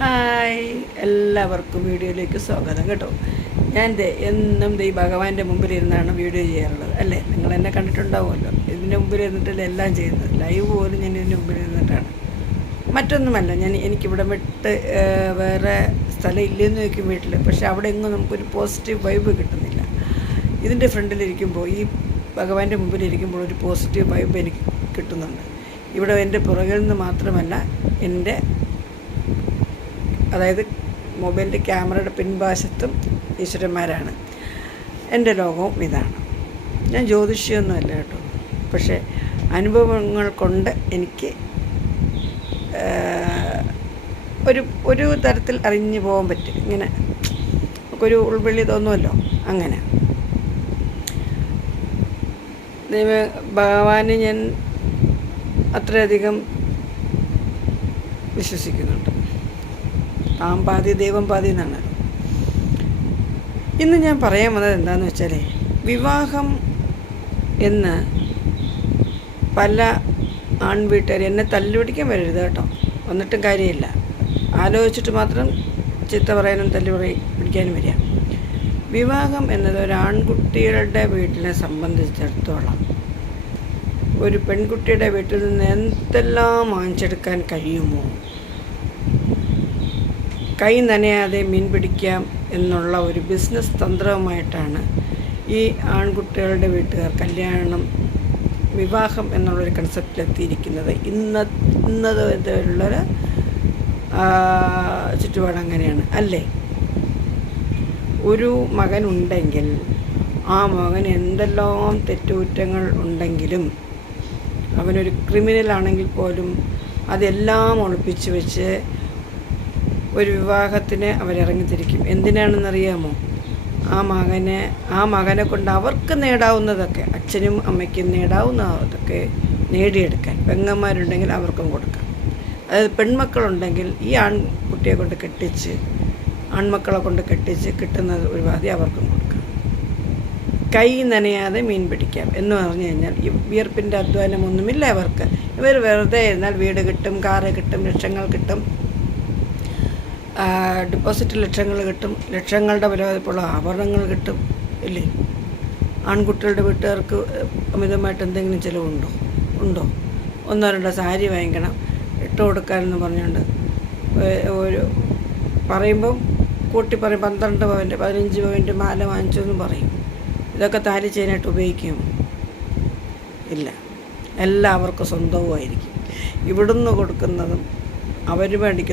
Hi എല്ലാവർക്കും വീഡിയോയിലേക്ക് സ്വാഗതം കേട്ടോ. ഞാൻ എന്നും ദേ ഭഗവാന്റെ മുമ്പിൽ ഇരുന്നാണ് വീഡിയോ ചെയ്യാറുള്ളത്. അല്ലേ? നിങ്ങൾ എന്നെ കണ്ടിട്ടുണ്ടാവുമല്ലോ. ഇതിന്റെ മുമ്പിൽ ഇരുന്നിട്ടല്ലേ എല്ലാം ചെയ്യുന്നത്. ലൈവ് പോലും ഞാൻ ഇതിന്റെ മുമ്പിൽ ഇരുന്നിട്ടാണ് മറ്റൊന്നുമല്ല ഞാൻ എനിക്കിവിടെ വിട്ട് വേറെ സ്ഥലം ഇല്ലെന്ന് ചോദിക്കും വീട്ടിൽ പക്ഷെ അവിടെ എങ്ങും നമുക്കൊരു പോസിറ്റീവ് വൈബ് കിട്ടുന്നില്ല. ഇതിന്റെ ഫ്രണ്ടിലിരിക്കുമ്പോൾ ഈ ഭഗവാന്റെ മുമ്പിലിരിക്കുമ്പോൾ ഒരു പോസിറ്റീവ് വൈബ് എനിക്ക് കിട്ടുന്നുണ്ട്. ഇവിടെ എന്റെ പുറകിൽ നിന്ന് മാത്രമല്ല എന്റെ അതായത് മൊബൈലിന്റെ ക്യാമറയുടെ പിൻഭാശത്തും ഈശ്വരന്മാരാണ്. എന്റെ ലോകവും ഇതാണ്. ഞാൻ ജ്യോതിഷിയൊന്നുമല്ല കേട്ടോ. പക്ഷേ അനുഭവങ്ങൾ കൊണ്ട് എനിക്ക് ഒരു ഒരു തരത്തിൽ അറിഞ്ഞു പോകാൻ പറ്റും. ഇങ്ങനെ നമുക്കൊരു ഉൾവിളി തോന്നുമല്ലോ അങ്ങനെ. ദൈവ ഭഗവാനെ ഞാൻ അത്രയധികം വിശ്വസിക്കുന്നുണ്ട്. താൻ പാതി ദൈവം പാതി എന്നാണ്. ഇന്ന് ഞാൻ പറയാൻ വന്നത് എന്താണെന്ന് വെച്ചാൽ വിവാഹം എന്ന് പല ആൺവീട്ടുകാർ എന്നെ തല്ലുപിടിക്കാൻ വരരുത് കേട്ടോ. വന്നിട്ടും കാര്യമില്ല. ആലോചിച്ചിട്ട് മാത്രം ചിത്ത പറയാനും തല്ലു പിടിക്കാനും വരിക. വിവാഹം എന്നത് ഒരു ആൺകുട്ടികളുടെ വീട്ടിനെ സംബന്ധിച്ചിടത്തോളം ഒരു പെൺകുട്ടിയുടെ വീട്ടിൽ നിന്ന് എന്തെല്ലാം വാങ്ങിച്ചെടുക്കാൻ കഴിയുമോ? കൈ നനയാതെ മീൻ പിടിക്കാം എന്നുള്ള ഒരു ബിസിനസ് തന്ത്രവുമായിട്ടാണ് ഈ ആൺകുട്ടികളുടെ വീട്ടുകാർ കല്യാണം വിവാഹം എന്നുള്ളൊരു കൺസെപ്റ്റിലെത്തിയിരിക്കുന്നത് ഇന്ന ഇന്നത് വരെയുള്ളൊരു ചുറ്റുപാട് അങ്ങനെയാണ്. അല്ലേ? ഒരു മകനുണ്ടെങ്കിൽ ആ മകൻ എന്തെല്ലാം തെറ്റുകുറ്റങ്ങൾ ഉണ്ടെങ്കിലും അവനൊരു ക്രിമിനൽ ആണെങ്കിൽ പോലും അതെല്ലാം ഒളിപ്പിച്ച് വെച്ച് ഒരു വിവാഹത്തിന് അവരിറങ്ങിത്തിരിക്കും. എന്തിനാണെന്നറിയാമോ? ആ മകനെ ആ മകനെ കൊണ്ട് അവർക്ക് നേടാവുന്നതൊക്കെ അച്ഛനും അമ്മയ്ക്കും നേടാവുന്നതൊക്കെ നേടിയെടുക്കാൻ പെങ്ങന്മാരുണ്ടെങ്കിൽ അവർക്കും കൊടുക്കാം. അതായത് പെൺമക്കളുണ്ടെങ്കിൽ ഈ ആൺകുട്ടിയെ കൊണ്ട് കെട്ടിച്ച് ആൺമക്കളെ കൊണ്ട് കെട്ടിച്ച് കിട്ടുന്നത് ഒരു പാതി അവർക്കും കൊടുക്കാം. കൈ നനയാതെ മീൻ പിടിക്കാം എന്ന് പറഞ്ഞു കഴിഞ്ഞാൽ ഈ വിയർപ്പിന്റെ അധ്വാനമൊന്നുമില്ല അവർക്ക് ഇവർ വെറുതെ ഇരുന്നാൽ വീട് കിട്ടും കാറ് കിട്ടും ലക്ഷങ്ങൾ കിട്ടും. ഡിപ്പോസിറ്റ് ലക്ഷങ്ങൾ കിട്ടും. ലക്ഷങ്ങളുടെ വിലപിടിപ്പുള്ള ആഭരണങ്ങൾ കിട്ടും ഇല്ലേ? ആൺകുട്ടികളുടെ വീട്ടുകാർക്ക് അമിതമായിട്ട് എന്തെങ്കിലും ചിലവുണ്ടോ? ഉണ്ടോ? ഒന്നോ രണ്ടോ സാരി വാങ്ങിക്കണം ഇട്ട് കൊടുക്കാനെന്ന് പറഞ്ഞുകൊണ്ട് ഒരു പറയുമ്പം കൂട്ടി പറയും പന്ത്രണ്ട് പവന്റെ പതിനഞ്ച് പവന്റെ മാല വാങ്ങിച്ചു എന്ന് പറയും. ഇതൊക്കെ താലി ചെയ്യാനായിട്ട് ഉപയോഗിക്കും. ഇല്ല. എല്ലാവർക്കും സ്വന്തവുമായിരിക്കും. ഇവിടുന്ന് കൊടുക്കുന്നതും അവർ മേടിക്കുന്ന